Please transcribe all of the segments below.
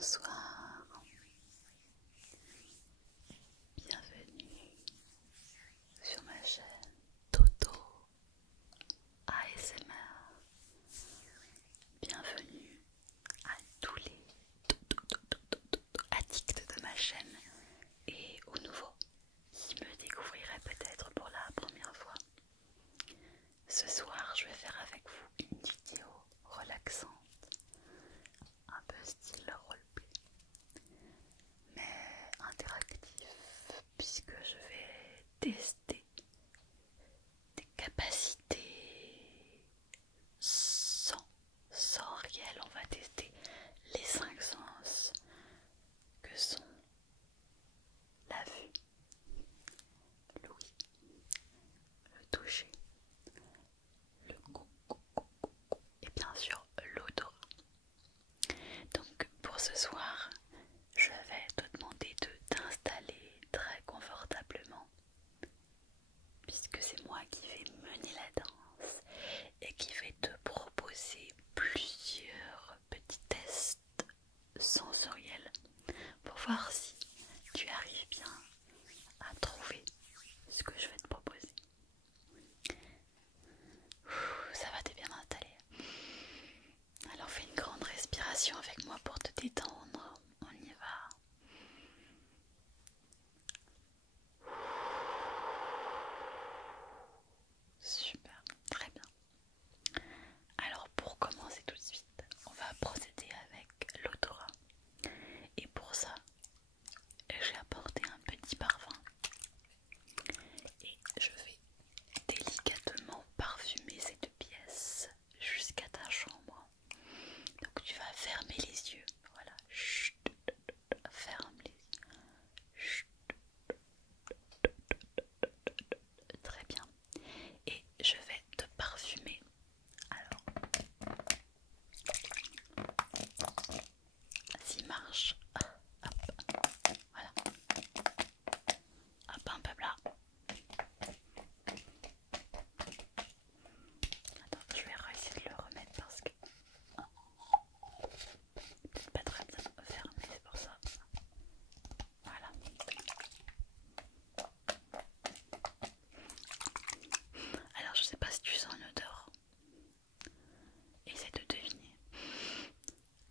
Bonsoir, bienvenue sur ma chaîne Toto ASMR. Bienvenue à tous les addicts de ma chaîne et aux nouveaux qui me découvriraient peut-être pour la première fois. Ce soir, je vais faire avec vous une vidéo relaxante, un peu style roleplay, mais interactif, puisque je vais tester des capacités sensorielles. On va tester les 5 sens que sont la vue, l'ouïe, le toucher, le goût et bien sûr l'odorat. Donc pour ce soir, je vais te demander de t'installer très confortablement, puisque c'est moi qui vais mener la danse et qui vais te proposer plusieurs petits tests sensoriels pour voir si tu arrives bien à trouver ce que je vais te proposer. Ça va, t'es bien installé? Alors fais une grande respiration avec moi pour te détendre. On y va. Super, très bien. Alors pour commencer tout de suite, on va procéder avec l'odorat. Et pour ça, j'ai apporté un petit parfum. Et je vais délicatement parfumer cette pièce jusqu'à ta chambre. Donc tu vas fermer les yeux. Voilà. Chut. Ferme les yeux. Chut. Très bien. Et je vais te parfumer. Alors, s'il marche, hop, voilà. Hop, un peu là. Attends, je vais essayer de le remettre parce que peut-être pas très bien fermé, c'est pour ça. Voilà. Alors je sais pas si tu sens une odeur. Essaie de deviner.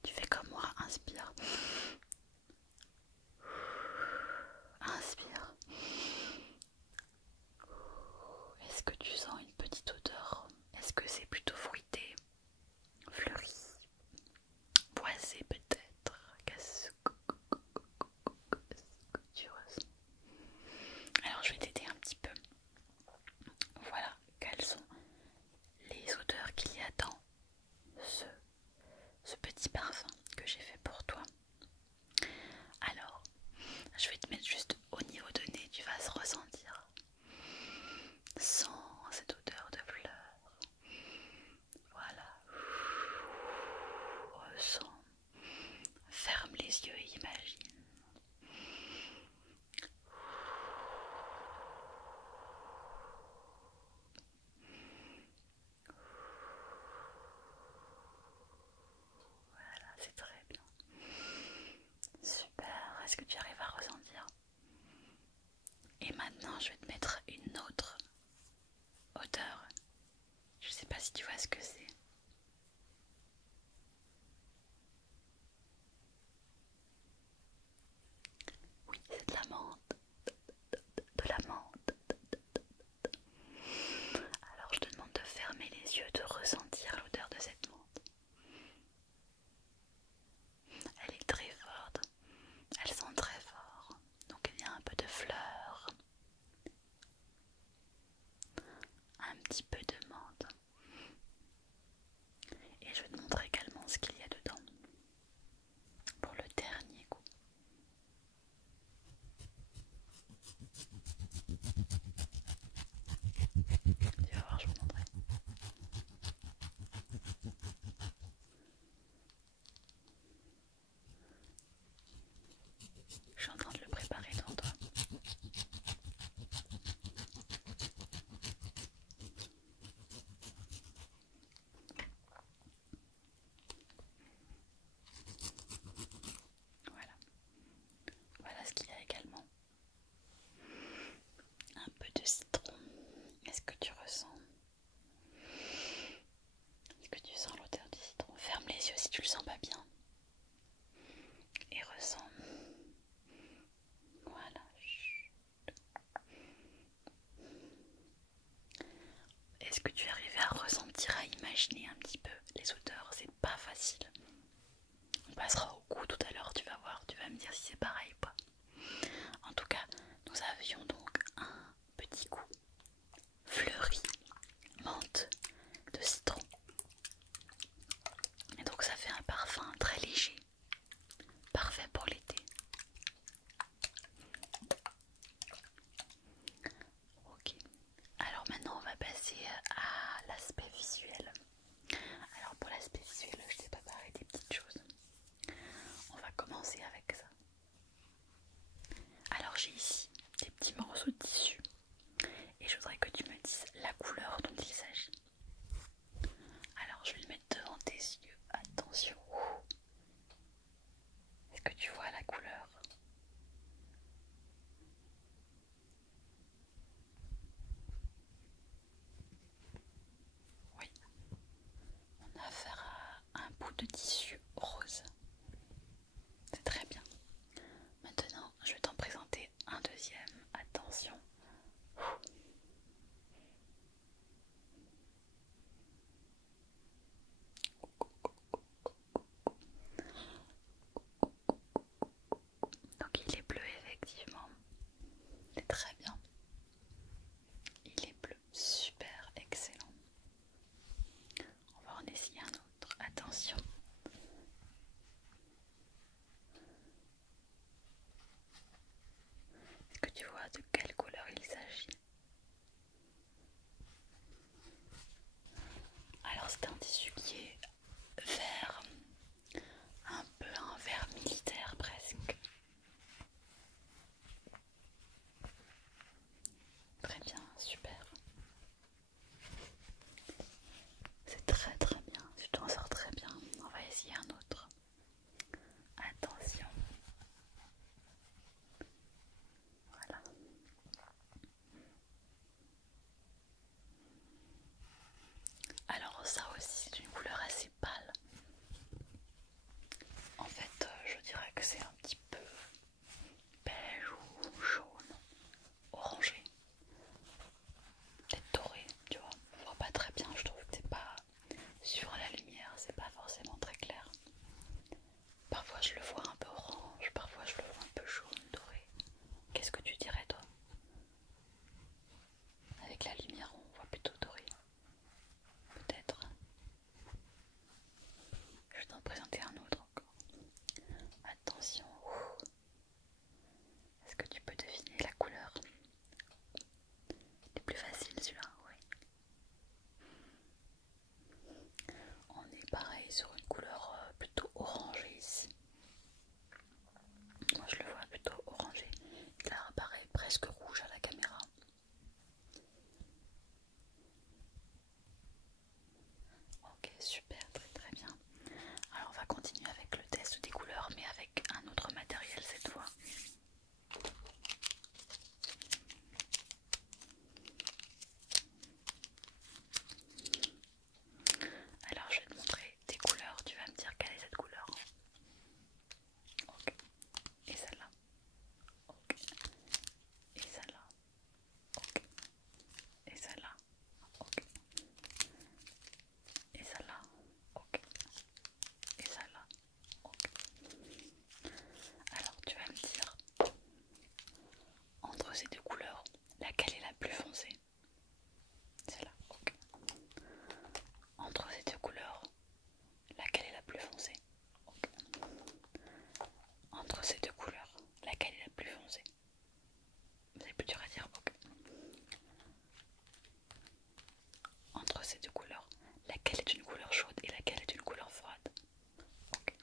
Tu fais comme moi, inspire. Inspire. Est-ce que tu sens une petite odeur? Est-ce que c'est plutôt fruité, fleuri, boisé peut-être? Qu'est-ce que tu ressens? Alors je vais t'aider un petit peu. Voilà, quelles sont les odeurs qu'il y a dans ce petit parfum que j'ai fait pour toi. Alors, je vais te mettre juste au niveau de nez, tu vas se ressentir. Sens cette odeur de fleurs. Voilà. Ressens. Ferme les yeux et imagine. Voilà, c'est très bien. Super, est-ce que tu arrives à ressentir? Et maintenant, je vais te mettre une autre odeur. Je sais pas si tu vois ce que c'est. imaginer un petit peu les odeurs, c'est pas facile. On passera au goût tout à l'heure, tu vas voir, tu vas me dire si c'est pareil ou pas. En tout cas, nous avions donc un petit goût fleuri, menthe, de citron. Et donc ça fait un parfum très léger, parfait pour l'été. Ok, alors maintenant on va passer à l'aspect visuel. Alors pour l'aspect visuel, je t'ai préparé des petites choses. On va commencer avec ça. Alors j'ai ici des petits morceaux de tissu et je voudrais que tu me dises la couleur dont il s'agit. Alors je vais le mettre devant tes yeux, attention. Est-ce que tu vois la couleur? Oui, on a affaire à un bout de tissu rose. C'est très bien. Maintenant, je vais t'en présenter un deuxième. Attention. Donc il est bleu effectivement. C'est très bien. Il est bleu. Super, excellent. On va en essayer un autre. Attention. Est-ce que tu vois de quelle couleur il s'agit? Alors c'est un tissu qui est vert, un peu un vert militaire presque. Très bien, super. C'est très très bien, tu t'en sors très bien. On va essayer un autre. Attention. Voilà. Alors ça aussi c'est une couleur assez pâle. En fait je dirais que c'est un petit peu beige ou jaune, orangé, peut-être doré, tu vois. On voit pas très bien, je trouve que c'est pas sur la lumière, c'est pas forcément très clair. Parfois je le vois un peu orange, parfois je le vois un peu jaune, doré. Qu'est-ce que tu dirais toi? Avec la lumière on voit plutôt doré. Peut-être. Je vais t'en présenter un autre encore. Attention. Est-ce que tu peux deviner la couleur? C'est plus facile celui-là, oui. On est pareil sur une couleur plutôt orangée ici. Moi je le vois plutôt orangé. Il apparaît presque rouge à la caméra. Ok, super, très très bien. Alors on va continuer avec le test des couleurs mais avec un autre matériel cette fois. Alors je vais te montrer des couleurs, tu vas me dire quelle est cette couleur. Ok. Et celle-là. Ok. Et celle-là. Ok. Et celle-là. Ok. Et celle-là. Ok. Et celle-là. Ok. Alors tu vas me dire entre ces deux couleurs, laquelle est la plus foncée? Celle-là. Ok. Entre ces deux couleurs, laquelle est la plus foncée? Ok. Entre ces deux couleurs, laquelle est la plus foncée? C'est plus dur à dire. Ok. Entre ces deux couleurs, laquelle est une couleur chaude et laquelle est une couleur froide? Ok.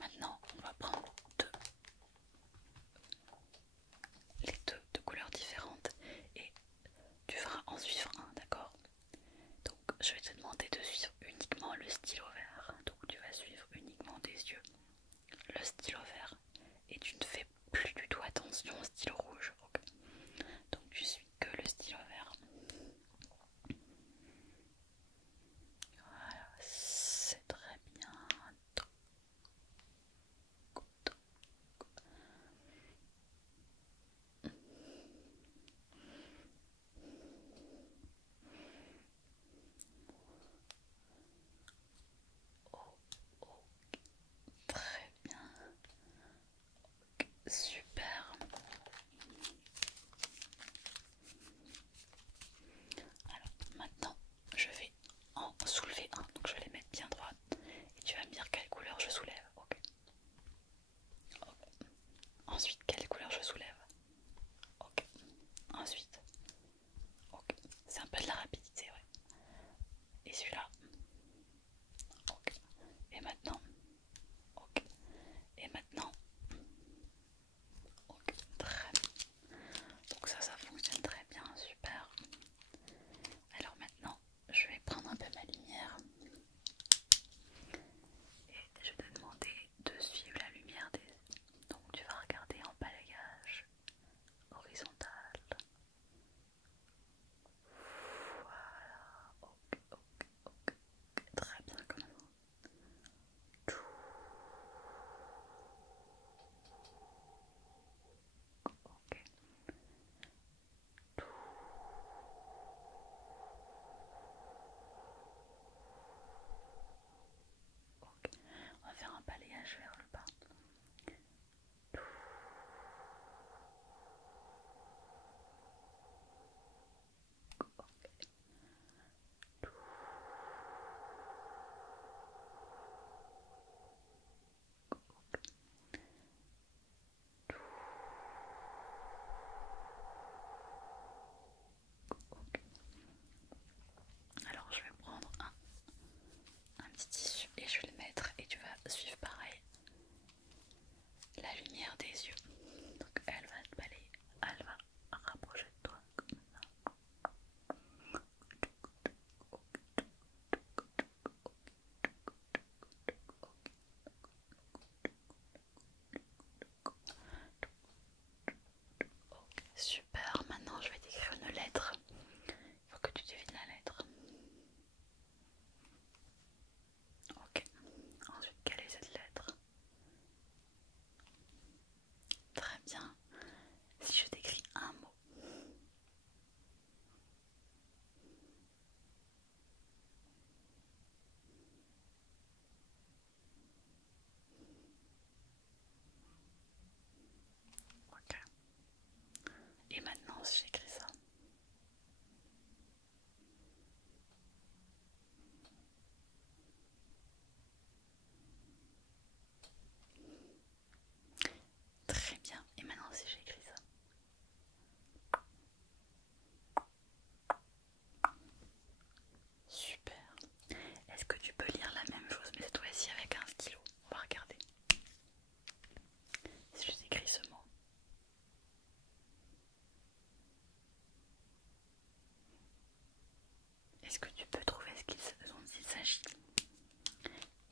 Maintenant, on va prendre les deux couleurs différentes et tu feras en suivre un, d'accord? Donc, je vais te demander de suivre uniquement le stylo vert. Donc, tu vas suivre uniquement des yeux le stylo vert et tu ne fais plus du tout attention au stylo rouge. Ok. Donc, tu suis que le stylo vert. Voilà, c'est très bien. Et maintenant, si j'écris ça. Très bien. Et maintenant, si j'écris ça. Super. Est-ce que tu peux lire la même chose, mais cette fois-ci avec un stylo? On va regarder. Si je t'écris ce mot. Est-ce que tu peux trouver dont il s'agit?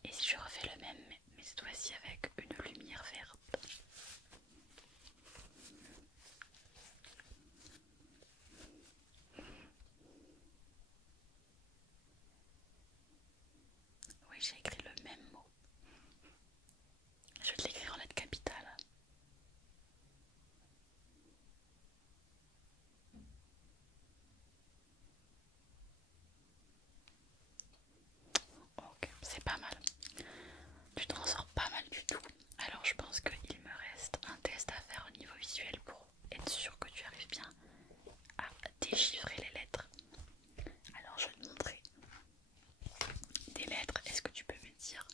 Et si je refais le même, mais cette fois-ci avec une lumière verte? Oui, j'ai écrit le même mot. Je vais te l'écrire en lettres capitales. Ok, c'est pas mal. Tu t'en sors pas mal du tout. Alors je pense qu'il me reste un test à faire au niveau visuel pour être sûr que tu arrives bien à déchiffrer les lettres. Alors je vais te montrer des lettres. Est-ce que tu peux me dire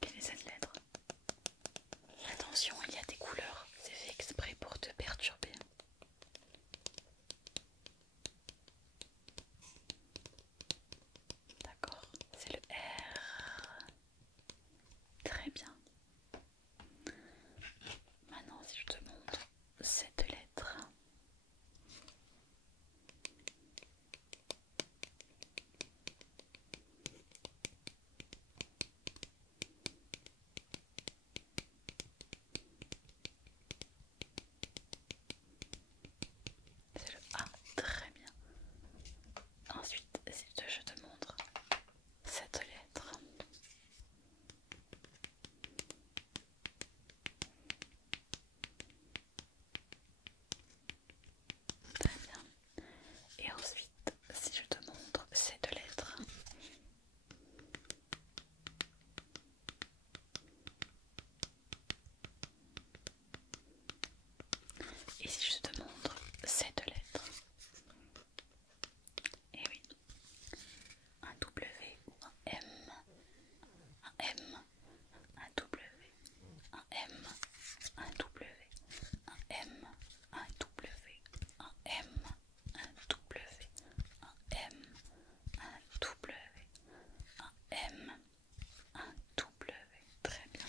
quelle est cette lettre? Attention, il y a des couleurs. C'est fait exprès pour te perturber. D'accord, c'est le R. Très bien. Maintenant, si je te montre cette lettre. C'est le A, très bien. Ensuite, si je te montre cette lettre. Très bien. Et ensuite, si je te montre cette lettre. Et si je te montre cette lettre. Et oui, un W ou un M, un M, un W, un M, un W, un M, un W, un M, un W, un M, un W, un M, un W. Très bien.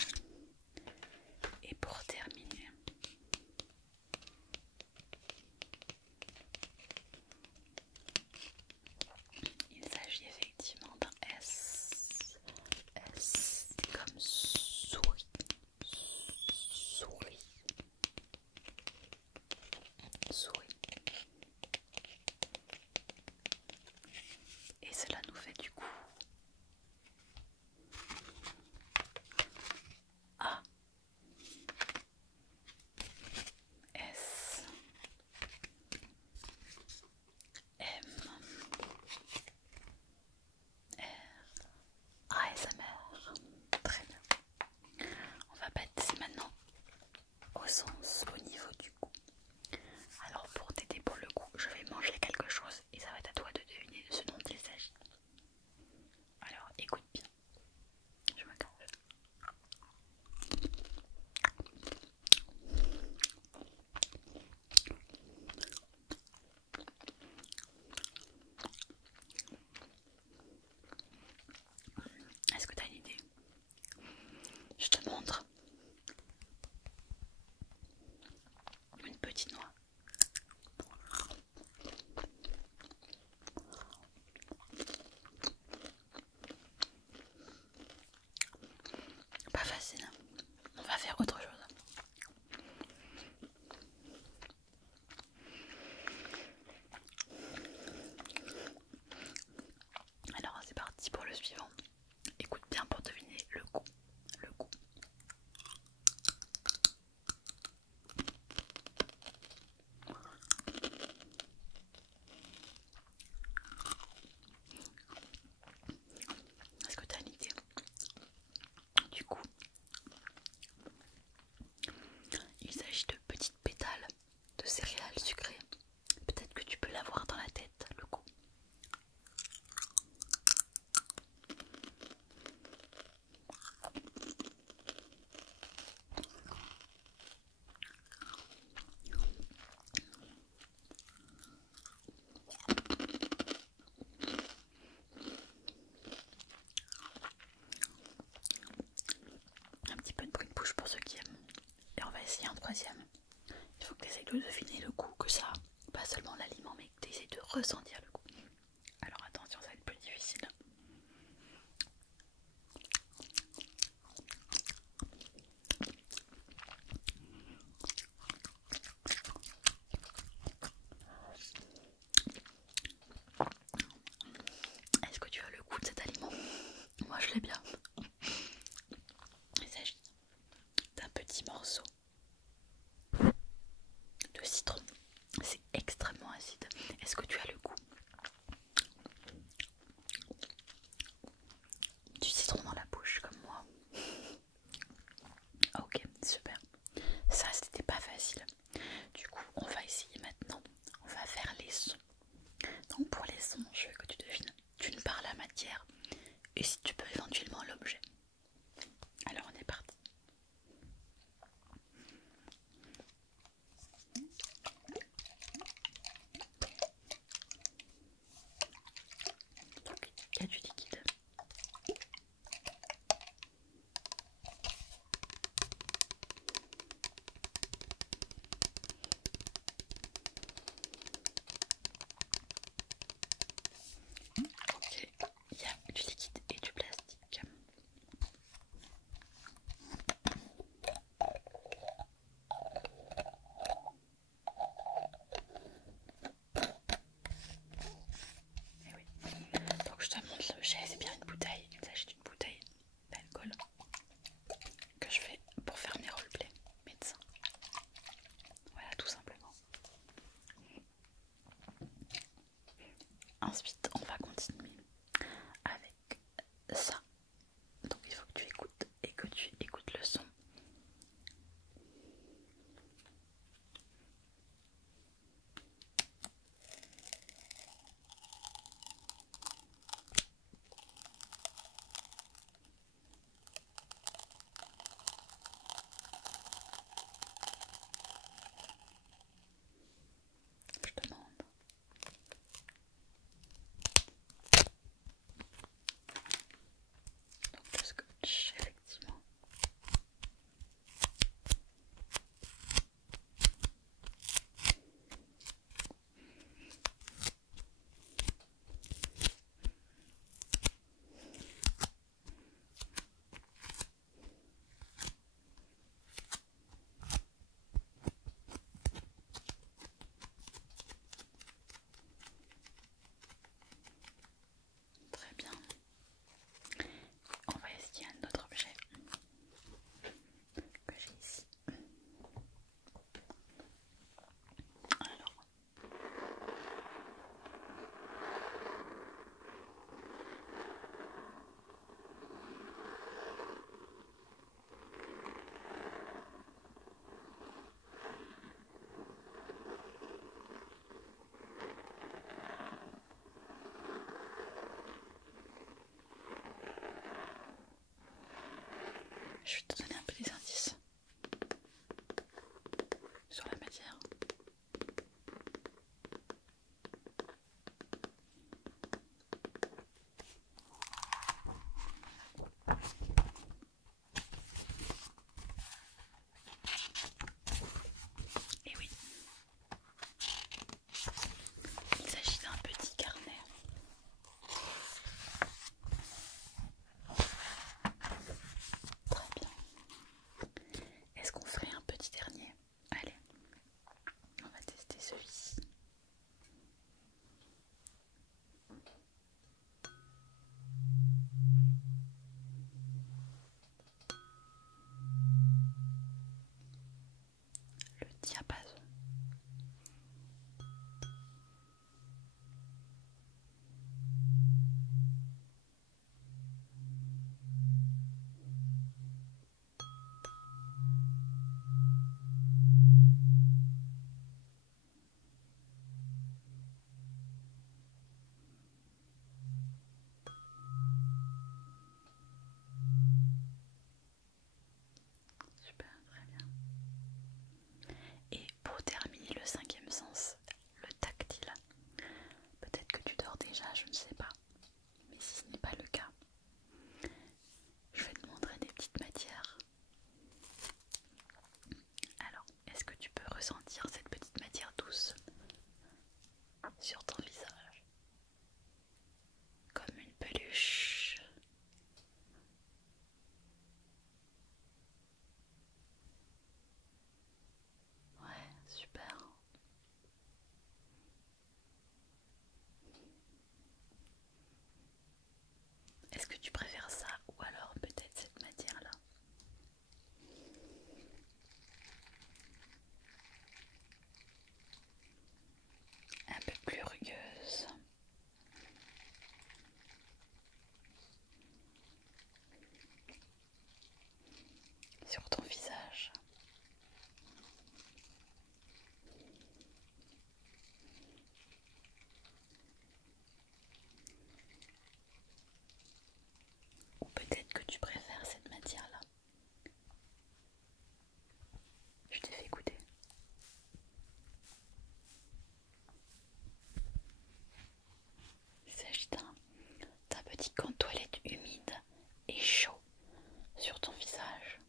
Et pour terminer, il s'agit effectivement d'un S. S comme souris. Souris. Souris. Et cela nous fait du coup A, S, M, R, ASMR. Très bien. On va passer maintenant au sens, au niveau du goût. Alors pour t'aider pour le goût, je vais manger quelque chose et ça va être à toi de deviner de ce dont il s'agit. Alors écoute bien, je me cache. Est-ce que tu as une idée? Je te montre une petite noix. Pas facile. On va faire autre chose. Alors c'est parti pour le suivant. Écoute bien pour deviner le goût. Le goût. Est-ce que tu as une idée du goût? ressentir le goût. Alors attention, ça va être plus difficile. Est-ce que tu as le goût de cet aliment? Moi je l'ai bien. Il s'agit d'un petit morceau de citron. C'est extrêmement acide. Est-ce que tu as le goût du citron dans la bouche comme moi? Ok, super. Ça c'était pas facile. Du coup, on va essayer maintenant. On va faire les sons. Donc pour les sons, je veux que tu devines d'une part la matière et si tu peux éventuellement l'objet. Alors on est parti. Donc il y a du liquide. Ok, il y a du liquide et du plastique. Et oui. Donc je te montre l'objet, c'est bien une bouteille. Il s'agit d'une bouteille d'alcool que je fais pour faire mes roleplays médecin. Voilà, tout simplement. Ensuite, on va continuer avec ça. Donc il faut que tu écoutes et que tu écoutes le son. Je demande. Donc le scotch, effectivement. Très bien. On va essayer un autre objet que j'ai ici. Alors, je vais te donner un peu des indices sur la matière. Et oui, il s'agit d'un petit carnet. Très bien. sur ton visage. Ou peut-être que tu préfères cette matière-là. Je t'ai fait goûter. Il s'agit d'un petit gant de toilette humide et chaud sur ton visage.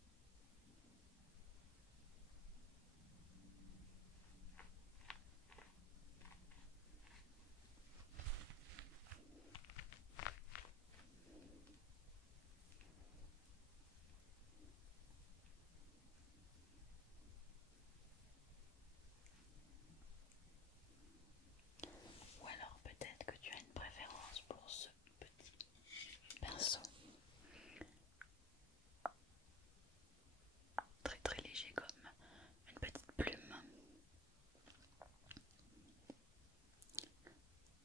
Ou alors peut-être que tu as une préférence pour ce petit pinceau. Très très léger comme une petite plume.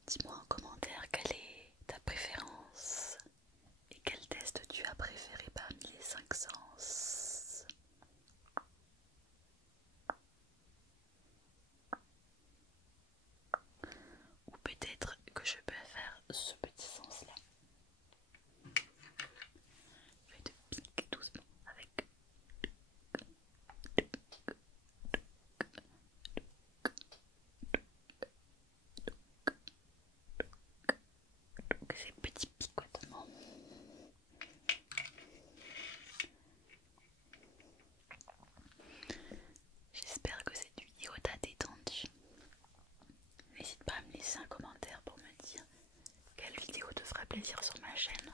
Dis-moi en commentaire quelle est ta préférence et quel test tu as préféré parmi les 5 sens. Ou peut-être que je peux faire ce petit sens là. Je te pique doucement avec ces petits picotements. J'espère que cette vidéo t'a détendu. N'hésite pas à me laisser un commentaire pour me dire quelle vidéo te fera plaisir sur ma chaîne.